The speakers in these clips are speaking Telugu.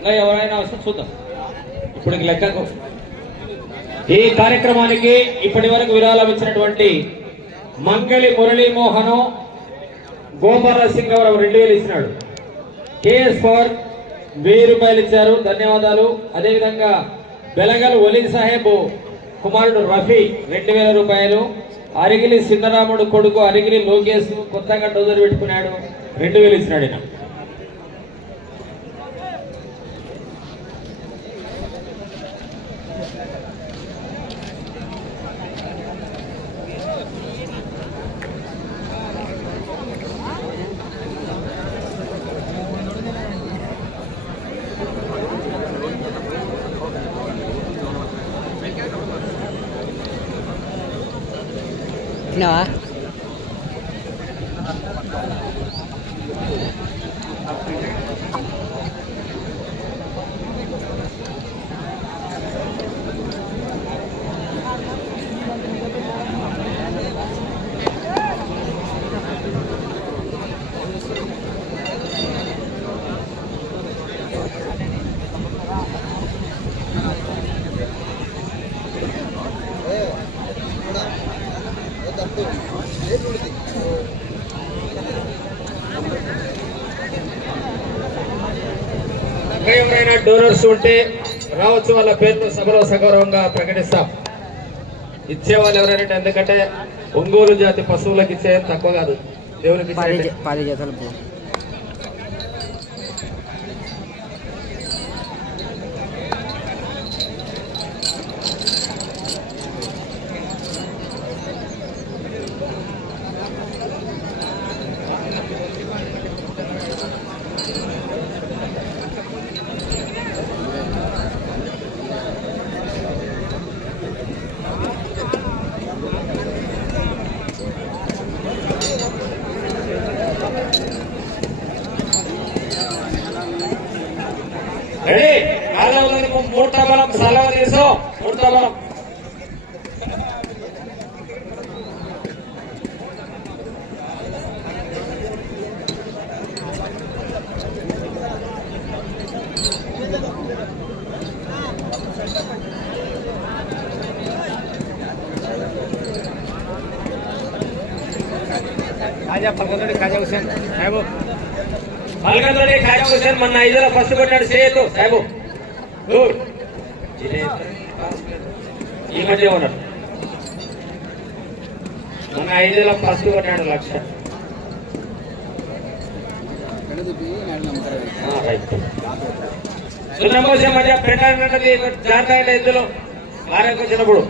ఇంకా ఎవరైనా వస్తే చూద్దాం. ఇప్పుడు లెక్కకు ఈ కార్యక్రమానికి ఇప్పటి వరకు విరాళం ఇచ్చినటువంటి మంగళి మురళీమోహన్ గోపాల సింగ్ గారు రెండు వేలు ఇచ్చినాడు. కేఎస్ పవర్ వెయ్యి రూపాయలు ఇచ్చారు. ధన్యవాదాలు. అదేవిధంగా బెలగల్ ఒలి సాహెబ్ కుమారుడు రఫీ రెండు వేల రూపాయలు. అరిగిలి సిన్నరాముడు కొడుకు అరిగిలి లోకేష్ కొత్తగా డోజర్ పెట్టుకున్నాడు. రెండు వేలు ఇచ్చినాడు nữa. డోనర్స్ ఉంటే రావచ్చు వాళ్ళ పేర్లు సభలో సగౌరవంగా ప్రకటిస్తాం. ఇచ్చే వాళ్ళు ఎవరైనా ఎందుకంటే ఒంగోలు జాతి పశువులకు ఇచ్చే తక్కువ కాదు. దేవునికి పది ఇచ్చే జ- పది జతలు పో రెడీ నాలుగు మూడు బలం సలవ తీసు మూడు బలం ఖాజా పక్కన ఖాజా హుసేన్ సాహెబు మల్కంతోటి ఖాజా హుసేన్ మొన్న ఐదులో ఫస్ట్ కొట్టాడు చేయొద్దు సాహెబు గుడ్. ఈ మధ్య ఉన్నాడు. మొన్న ఐదులో ఫస్ట్ కొట్టాడు లక్ష. ఆ, సున్నమోసే మధ్య పెట్టాలంటే జాగ్రత్త అంటే ఎద్దులు వారికి వచ్చినప్పుడు.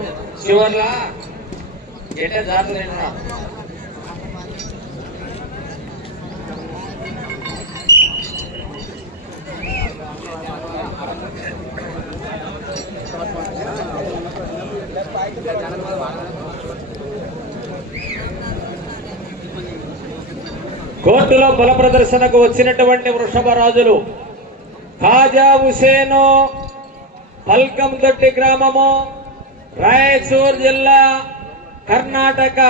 చివర్లా. ఎట్ట జాగ్రత్త కోర్టులో బల ప్రదర్శనకు వచ్చినటువంటి వృషభ రాజులు ఖాజా హుసేను పల్కందొట్టి గ్రామము రాయచూర్ జిల్లా కర్ణాటక.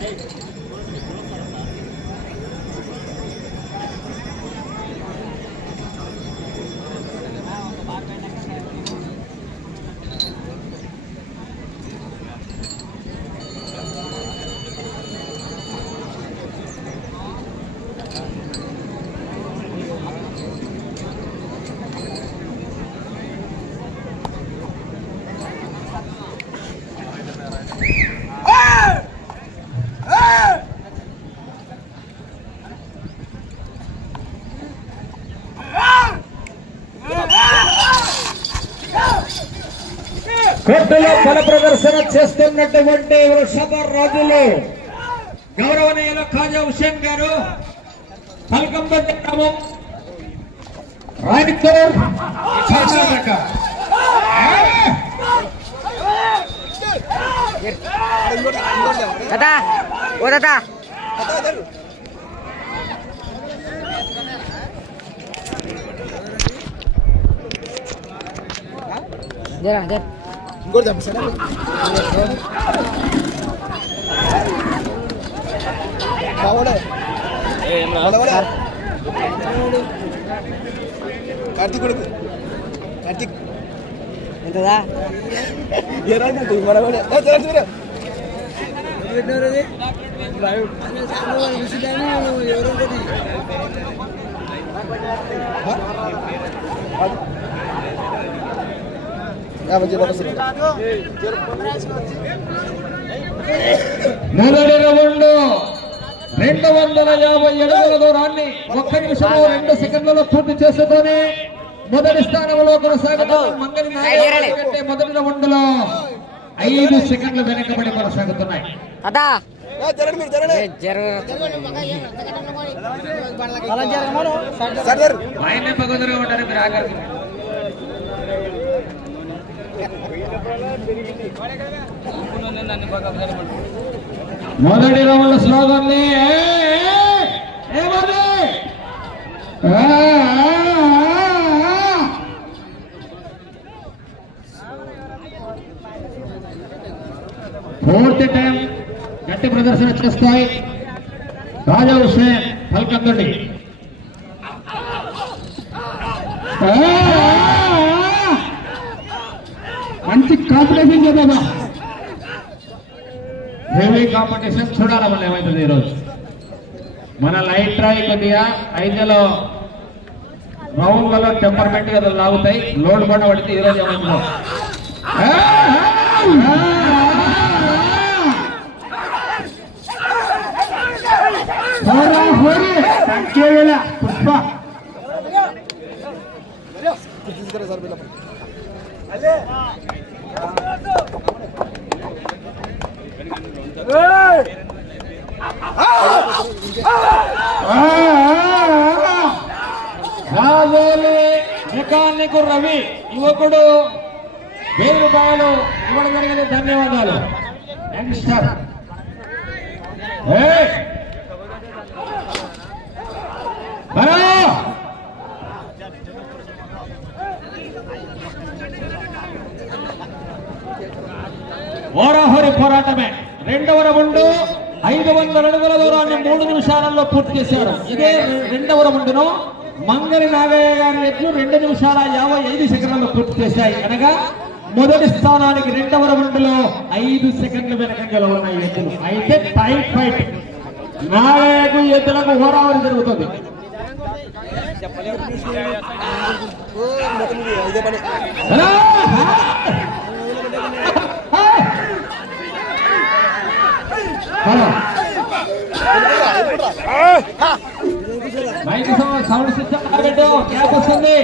ఆ! కోర్టులో బల ప్రదర్శన చేస్తున్నటువంటి వృషభ రాజులు గౌరవనీయులు ఖాజా హుసేన్ గారు పల్కంపల్లి గ్రామం రాయచూర్ కర్ణాటక दादा ओ दादा जरा जरा ఇంకోటి తెప్పిస్తారా కార్తీక్ కొడుకు కార్తీక్ ఎంతదా ఏ రాజు మనవాడే చూడ చూడ యాభై రూపాయలు మొదటి రెండు వందల యాభై ఏడవ దూరాన్ని ఒక్క నిమిషంలో రెండు సెకండ్లలో పూర్తి చేసుకొని మొదటి స్థానంలో కొనసాగుతున్న మంగళి నాయకుడు మొదటి రౌండ్లో ఐదు సెకండ్లు వెనకబడి కొనసాగుతున్నాయి. ఆయన పగదుగా ఉంటారు మీరు ఆకర్షణ మొదటి రౌండ్ స్లోగన్ పూర్తి టైం గట్టి ప్రదర్శన చేస్తాయి. రాజా హుస్సేన్ పల్కందుడి. మంచి కాంపిటీషన్ చేద్దామా? హెవీ కాంపిటీషన్ చూడాలి మనం ఏమవుతుంది ఈరోజు. మన లైట్ రాయి కొద్దిగా ఐదులో రౌండ్లలో టెంపర్మెంట్గా లాగుతాయి లోడ్ కూడా పడితే ఈరోజు ఏమైందో. తగ్గేదేలే. పుష్ప సార్ పిల్ల రాజోలి మెకానిక్ రవి యువకుడు వెయ్యి రూపాయలు ఇవ్వడం జరిగింది. ధన్యవాదాలు. యంగ్స్టర్ ఏయ్! రెండవ రౌండ్ ఐదు వందల అడుగుల దూరాన్ని మూడు నిమిషాలలో పూర్తి చేశారు. ఇదే రెండవ రౌండ్ను మంగళి నాగయ్య గారి ఎట్లు రెండు నిమిషాల యాభై ఐదు సెకండ్లలో పూర్తి చేశాయి. అనగా మొదటి స్థానానికి రెండవ రౌండ్లో ఐదు సెకండ్ల వెనకంగా ఉన్నాయి ఎద్దులు అయితే టైం ఫైట్ నాగయ్యకు ఎద్దులకు హోరాహోరి జరుగుతుంది. ఓ, మొత్తం ఇది ఇదే పని హలో మైక్ సౌండ్ సిస్టమ్ పెట్టు క్యాప్ వస్తుంది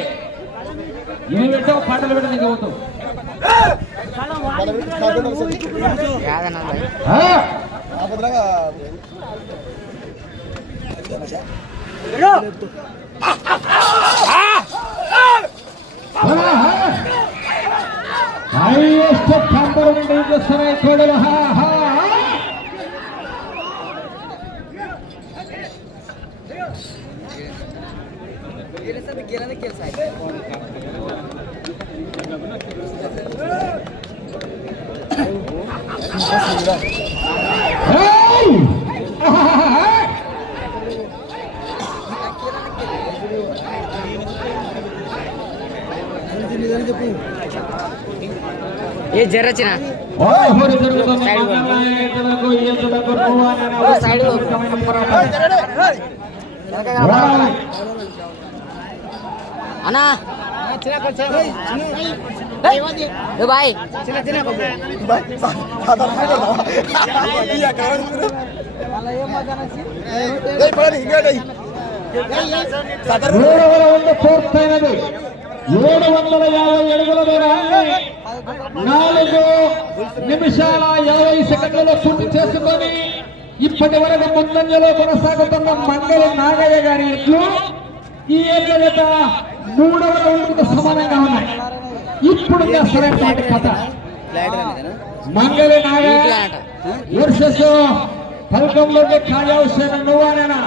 ఇవి పెట్టు పాటలు పెట్టు నీకు అవుతూ హైయెస్ట్ చేస్తున్నాయి కోడలు హా హా పోరాటం. పోరాడాలి. అన్నా ఏ బాయ్ మూడవ రౌండ్ పూర్తయినది. ఏడు వందల యాభై అడుగుల దూరాన్ని నాలుగు నిమిషాల యాభై సెకండ్లలో పూర్తి చేసుకొని ఇప్పటి వరకు ముందంజలో కొనసాగుతున్న మంగళి నాగయ్య గారి ఎట్లు ఈ జత మూడవ రౌండ్కు సమానంగా ఉన్నాయి. ఇప్పుడు అసలైనటువంటి కథ మంగళి నాగయ్య వర్సెస్ పల్కంలోకి ఖాళీ నువ్వానేనా?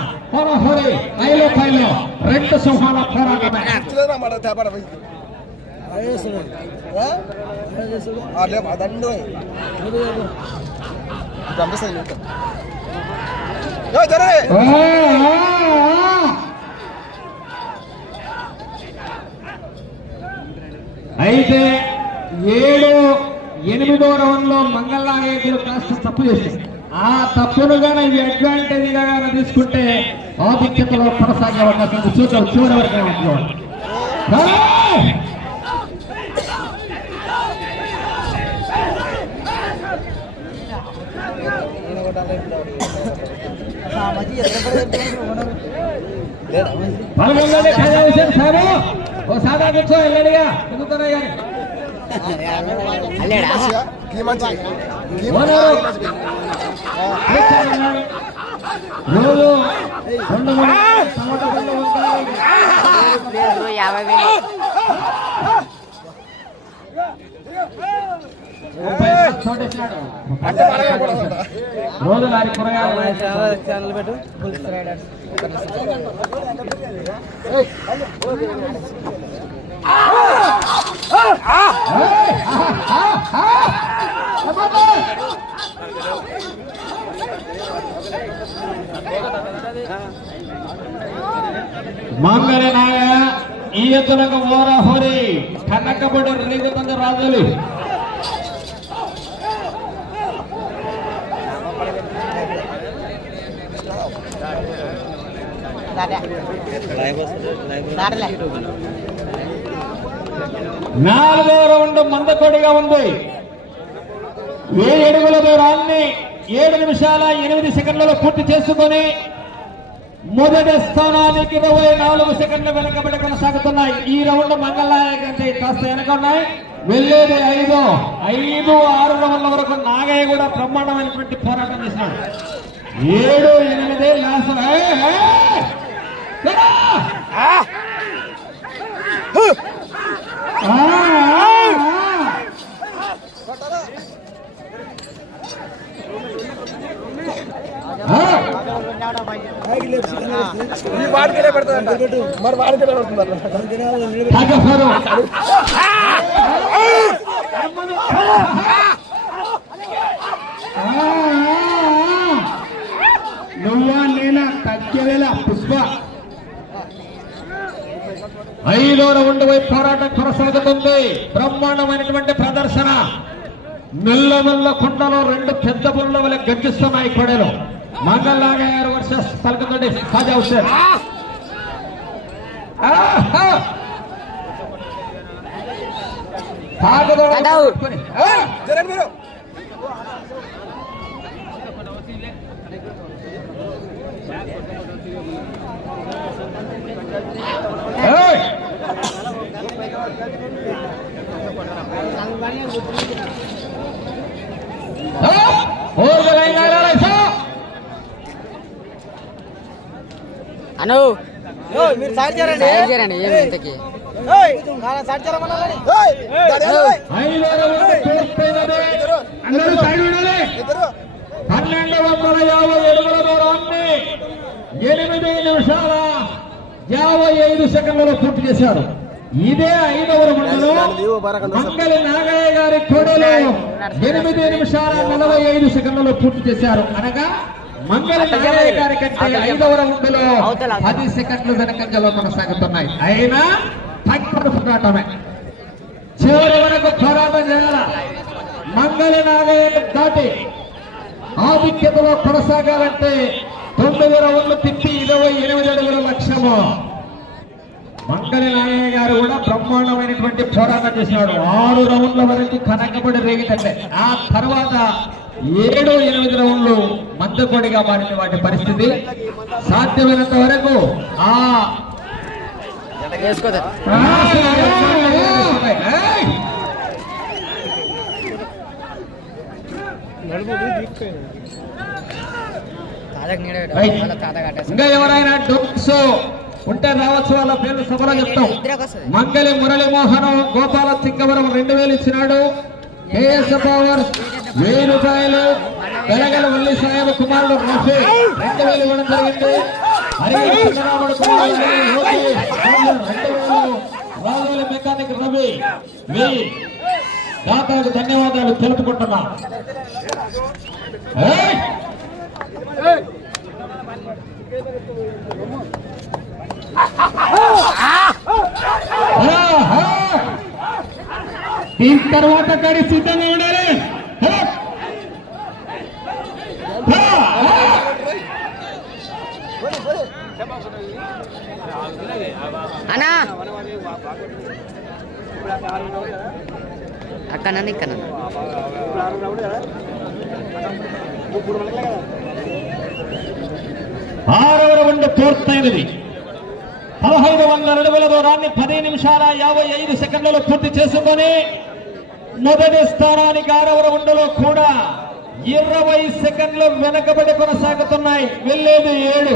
హోరీ ఐలో పైలో రెండు సింహాల పోరాటమే. పంపిస్తాను నీకు. ఏ, జరే ఆ, ఆ, ఆ. అయితే ఏడు ఎనిమిదో రౌండ్లో మంగళనాగేతులు కాస్త తప్పు చేసింది ఆ తప్పును గాన ఇది అడ్వాంటేజ్గా తీసుకుంటే ఆధిక్యతలో కొనసాగే అవకాశం. చూద్దాం చివరి వరకు చేశారు సారు ఓ సాదా కూర్చో వెళ్ళడిగా రోజు రెండు. యాభై వేలు. రోజు లారీ కూరగాయలు ఛానల్ పెట్టు ఫుల్ రైడర్స్ మంగళ నాయ ఈ ఎత్తులకు ఓర హోరి కనకబడి రీతంగా రాజులు. నాలుగో రౌండ్ మందకొడిగా ఉంది. ఏడు అడుగుల దూరాన్ని ఏడు నిమిషాల ఎనిమిది సెకండ్లలో పూర్తి చేసుకొని మొదటి స్థానానికి ఇరవై నాలుగు సెకండ్లు వెనకబడి కొనసాగుతున్నాయి. ఈ రౌండ్ మంగళాయ కంటే కాస్త వెనక ఉన్నాయి. వెళ్ళేది ఐదు ఐదు ఆరు రౌండ్ల వరకు నాగయ్య కూడా బ్రహ్మాండమైనటువంటి పోరాటం చేసినాడు ఏడు ఎనిమిది లాస్ట్ ఏయ్! ఎరా! ఆ, మరి వాడికే పెడుతున్నారు తాజాఫారు. ఆ, ఆ, ఆ. నువ్వా నేనా కచ్చెల పుష్ప ఐదో రౌండ్ వైపు పోరాటం కొనసాగుతుంది. బ్రహ్మాండమైనటువంటి ప్రదర్శన. మెల్లమెల్ల కుండలో రెండు పెద్ద పుల్ల వల్ల గర్జిస్తున్నాయి కొడలు. మంగళనాగయ్య వర్సెస్ పలకతోటి ఖాజా హుసేన్ ఆహా! అను. మీరు సార్ చేరండి ఏమి ఇంతకి? పన్నెండు వందల యాభై అడుగుల దూరాన్ని ఎనిమిది నిమిషాల యాభై ఐదు సెకండ్లలో పూర్తి చేశారు. ఇదే ఐదవ రౌండ్లో మంగళి నాగయ్య గారి కోడలు ఎనిమిది నిమిషాల నలభై ఐదు సెకండ్లలో పూర్తి చేశారు. అనగా మంగళ కంటే ఐదవ రౌండ్లో పది సెకండ్లు వెనకంజలో కొనసాగుతున్నాయి. అయినా తక్కువ పోరాటమే చివరి వరకు పోరాటం చేయాల? మంగళ నాగయ్య దాటి ఆధిక్యతలో కొనసాగాలంటే తొమ్మిది రౌండ్లు తిప్పి ఇరవై ఎనిమిది అడుగుల లక్ష్యము. మంగళ నాగయ్య గారు కూడా బ్రహ్మాండమైనటువంటి పోరాటం చేసినాడు. ఆరు రౌండ్ల వరకు కనకబడి రేగితే ఆ తర్వాత ఏడు ఎనిమిది రౌండ్లు మందకొడిగా మారిన వాటి పరిస్థితి సాధ్యమైనంత వరకు ఆ ఇంకా ఎవరైనా డోక్స్ ఉంటే రావచ్చు వాళ్ళ పేర్లు సభలో చెప్తాం. మంగళి మురళీమోహన్ గోపాల సింగవరం రెండు వేలు ఇచ్చినాడు. కేఎస్ పవర్ వెయ్యి రూపాయలు వెలగల వల్లి సాహెబ్ కుమారుడు రఫీ రెండు వేలు ఇవ్వడం జరిగింది. రాజుల మెకానిక్ రవి వెయ్యి దాతలకు ధన్యవాదాలు తెలుపుకుంటున్నా! దీని తర్వాత కడి సిద్ధంగా ఉండాలి! అన్నా అక్కడన్నా ఇక్కడ ఆరవ రౌండ్ పూర్తయినది పదహైదు వందల అడుగుల దూరాన్ని పది నిమిషాల యాభై ఐదు సెకండ్లలో పూర్తి చేసుకొని మొదటి స్థానానికి ఆరవ రౌండ్లో కూడా ఇరవై సెకండ్లు వెనకబడి కొనసాగుతున్నాయి. వెళ్ళేది ఏడు.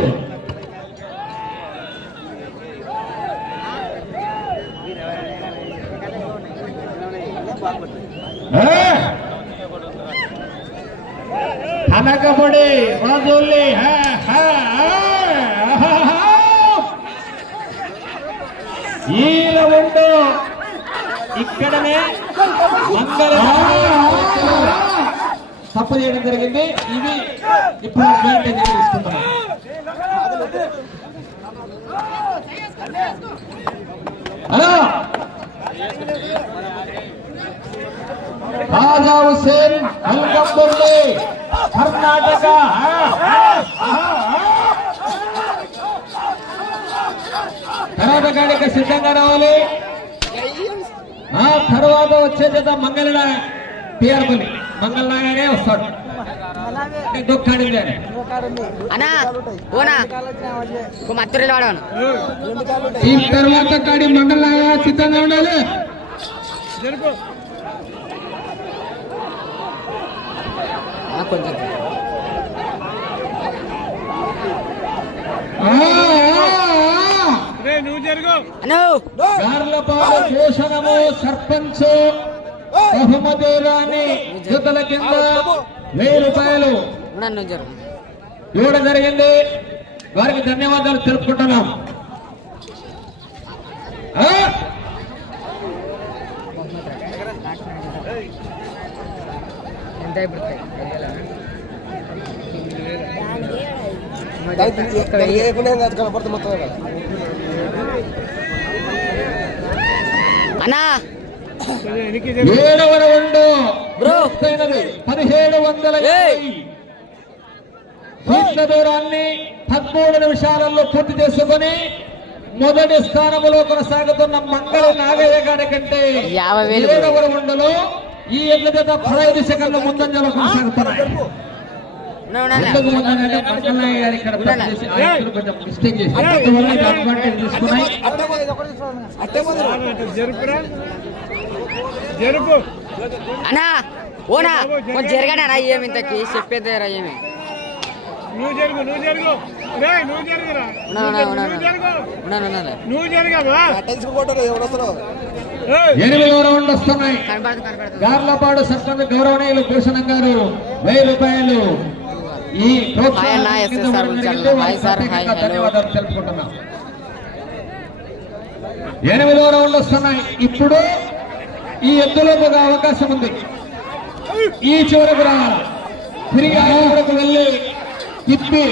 కనకపడి కనకబడి ఈ రౌండ్ ఇక్కడనే తప్పు చేయడం జరిగింది. ఇవి ఇప్పుడు మెయింటైన్ తీసుకుంటున్నాం హలో! రాజా హుసేన్ అల్కంపల్లి కర్ణాటక. హా, కర్ణాటకానికి సిద్ధంగా రావాలి. ఆ తర్వాత వచ్చే చేత మంగళ టీఆర్పల్లి మంగళ నాయనే వస్తాడు. ఈ తర్వాత కాడి మంగళ సిద్ధంగా ఉండాలి. కొంచెం. గార్లపాడు భూషణము సర్పంచ్ బహుమతి రాణి జతల కింద వెయ్యి రూపాయలు ఇవ్వడం జరిగింది వారికి ధన్యవాదాలు తెలుపుకుంటున్నాం కనపడుతుంది మొత్తం అన్నా. ఏడవ రౌండ్ పదిహేడు వందల దూరాన్ని పదమూడు నిమిషాలలో పూర్తి చేసుకొని మొదటి స్థానంలో కొనసాగుతున్న మంగళ నాగయ్య గారి కంటే యాభై వేలు. ఏడవ రౌండ్లో ఈ ఎడ్ల జత పదహైదు సెకండ్ల ముందంజలో కొనసాగుతున్నాయి. అన్నా ఓనా కొంచెం జరగనా ఏమి ఇంతకి? చెప్పేది రా ఏమి? నువ్వు జరుగు జరుగు. జరుగురా. జరగవా ఎనిమిదవ రౌండ్ వస్తున్నాయి. గార్లపాడు సర్పంచ్ గౌరవనీయులు భూషణం గారు వెయ్యి రూపాయలు. ఈ ప్రోత్సాహం హాయ్ అన్న, కింద ఎస్ఎస్ సార్ ఇవ్వడం ఉంచాలి. జరిగింది. హాయ్ సార్, వారికి హాయ్, ప్రత్యేకంగా హలో. ధన్యవాదాలు తెలుపుకుంటున్నాం ఎనిమిదవ రౌండ్ వస్తున్నాయి ఇప్పుడు ఈ ఎద్దులకు ఒక అవకాశం ఉంది ఈ చివరకు రావాలి తిరిగి ఆ చివరకు వెళ్ళి తిప్పి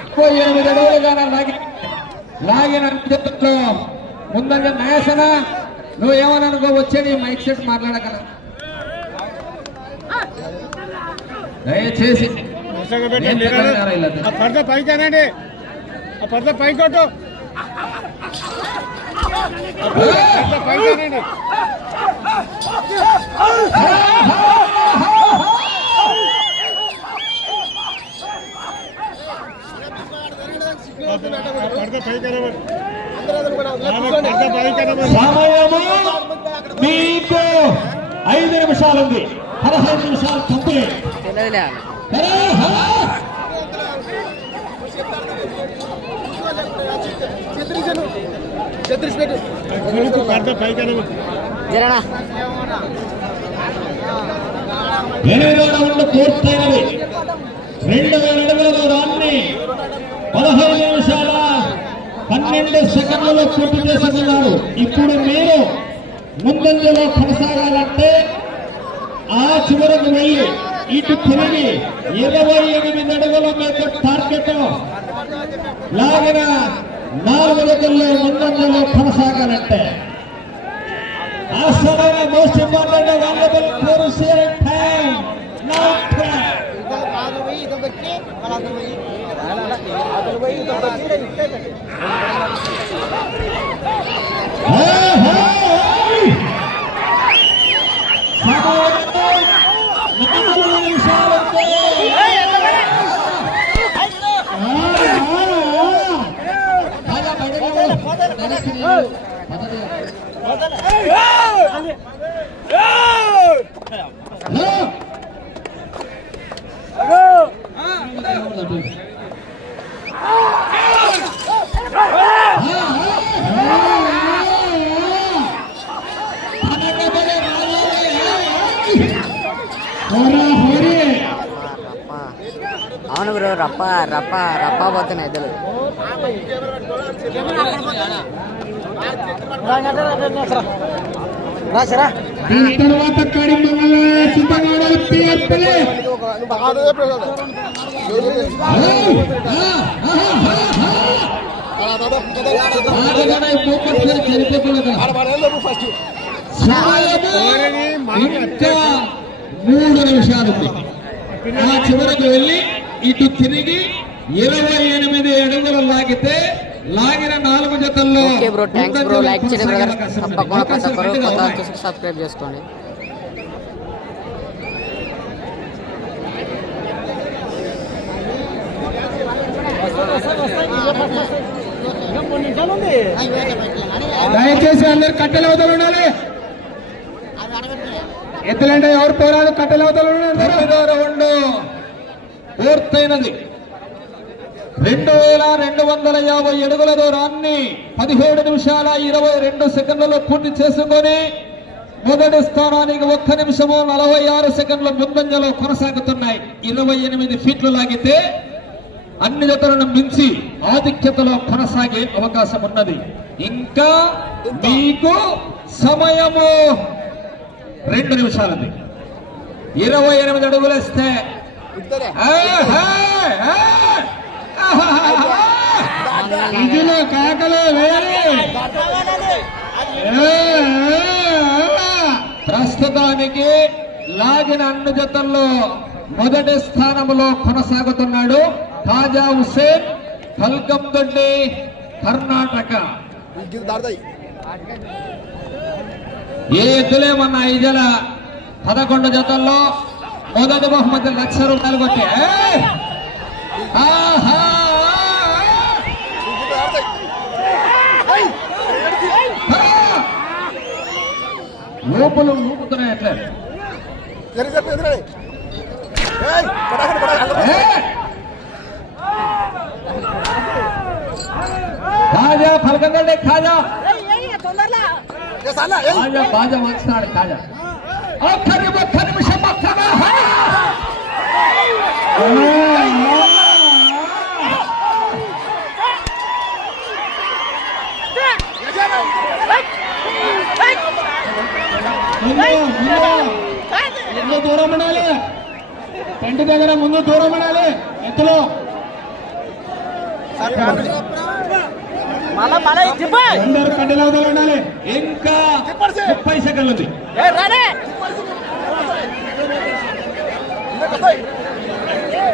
ఇంకో ఎనిమిది అడుగులుగా లాగి లాగిన చేతుల్లో ముందంగా నాయసన నువ్వు ఏమని అనుకో వచ్చేది మైక్ సెట్ మాట్లాడగల దయచేసి ఎక్కడ ఇలా ఆ పరద పైకి అనండి. ఆ పరద పైకి కొట్టు. ఆ పరద పైకి అనండి. ఆ పరద పైకి అనమని ఆమె పరద పైకి అనమని సమయము మీకు ఐదు నిమిషాలు ఉంది పదహైదు నిమిషాలు కంప్లీట్ పూర్తయినవి. రెండు వేల అడుగుల దాన్ని పదహైదు నిమిషాల పన్నెండు సెకండ్లలో పూర్తి చేసుకున్నారు. ఇప్పుడు మీరు ముందంజలో కొనసాగాలంటే ఆ చివరకు వెళ్ళి ఇటు తిరిగి ఇరవై ఎనిమిది అడుగుల మీద టార్గెట్ లాగిన నాలుగు రోజుల్లో ముందంజలో కొనసాగాలంటే. అసలైన most important valuable crucial time now track పద బ్రో రప్ప రప్ప రప్ప పోతున్నాయి ఎద్దులు రాసరా తర్వాత కడిమంగళ సిద్ధంగా పిఎస్పీ బాగా ఫస్ట్ ఇంకా మూడు నిమిషాలు ఉంది. ఆ చివరకు వెళ్ళి ఇటు తిరిగి ఇరవై ఎనిమిది అడుగులు లాగితే లాగిన నాలుగు జతల్లో సబ్స్క్రైబ్ చేసుకోండి. దయచేసి అందరు కట్టెల అవతలు ఉండాలి. ఎత్తులంటే ఎవరు పోరాదు కట్టెల అవతలు ఉండాలి పూర్తయినది. రెండు వేల రెండు వందల యాభై అడుగుల దూరాన్ని పదిహేడు నిమిషాల ఇరవై రెండు సెకండ్లలో పూర్తి చేసుకొని మొదటి స్థానానికి ఒక్క నిమిషము నలభై ఆరు సెకండ్ల ముందంజలో కొనసాగుతున్నాయి. ఇరవై ఎనిమిది ఫీట్లు లాగితే అన్ని జతలను మించి ఆధిక్యతలో కొనసాగే అవకాశం ఉన్నది. ఇంకా మీకు సమయము రెండు నిమిషాలది. ఇరవై ఎనిమిది అడుగులు ఇస్తే ఇందులో కాకలు ప్రస్తుతానికి లాగిన అన్ని జతల్లో మొదటి స్థానంలో కొనసాగుతున్నాడు తాజా హుసేన్ కల్కందొడ్డి కర్ణాటక. ఏ ఎద్దులేమన్నా ఈ జల పదకొండు జతల్లో మొదటి బహుమతి లక్ష రూపాయలు కొట్టే. ఆహా! లోపల ఊపుతున్నాయి అట్లా! ఖాజా పలకండి ఖాజా ఖాజా బాజా వస్తున్నాడు ఖాజా ఒక్క నిమిషం. ముందు దూరం ఉండాలి. టెంట్ దగ్గర ముందు దూరం ఉండాలి. ఎత్తులో. అందరు కండల ఉండాలి. ఇంకా ముప్పై సెకండ్లు ఉంది.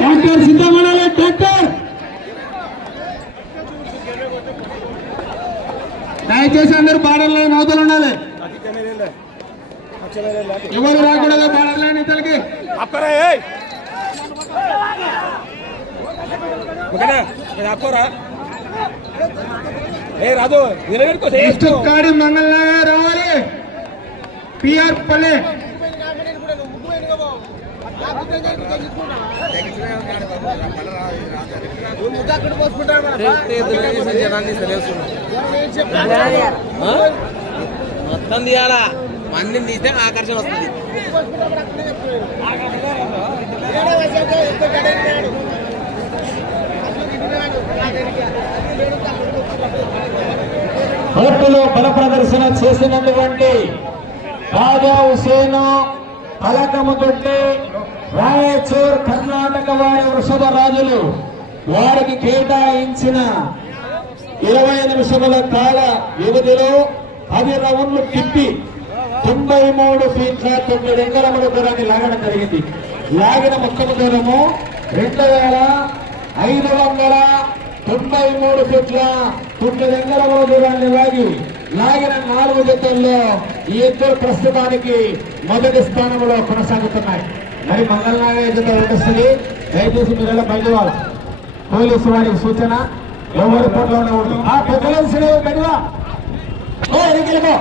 డాక్టర్ సిద్ధమణాలి డాక్టర్ దయచేసి అందరూ బార్డర్ లైన్ అవతల ఉండాలి. ఎవరు రాకూడదు బార్డర్ లైన్ ఇతలకి అప్పరా ఏయ్ అప్పరా ఏ రాజు నిలబెట్టుకో నెక్స్ట్ కాడి మంగళ రావాలి. పిఆర్ పల్లె. మొత్తం తీయాలా మందిని తీస్తే ఆకర్షణ వస్తుంది. కోర్టులో బల ప్రదర్శన చేసినటువంటి రాజా హుసేన్ పలకము రాయచూర్ కర్ణాటక వారి వృషభ రాజులు వారికి కేటాయించిన ఇరవై నిమిషముల కాల వ్యవధిలో పది రౌండ్లు తిప్పి తొంభై మూడు ఫీట్ల తొమ్మిది ఎకరముల దూరాన్ని లాగడం జరిగింది. లాగిన మొత్తము దూరము రెండు వేల ఐదు వందల తొంభై మూడు ఫీట్ల తొమ్మిది ఎకరముల దూరాన్ని లాగి లాగిన నాలుగు జతల్లో ఈ ఇద్దరు ప్రస్తుతానికి మొదటి స్థానంలో కొనసాగుతున్నాయి. మరి మంగళనాగ జత నడుస్తుంది దయచేసి మీరు బయలుదేరాలి పోలీసు వారికి సూచన ఎవరి పట్ల ఉండకూడదు. ఆ పెద్దలు బయటగా ఓ ఎన్నికలకు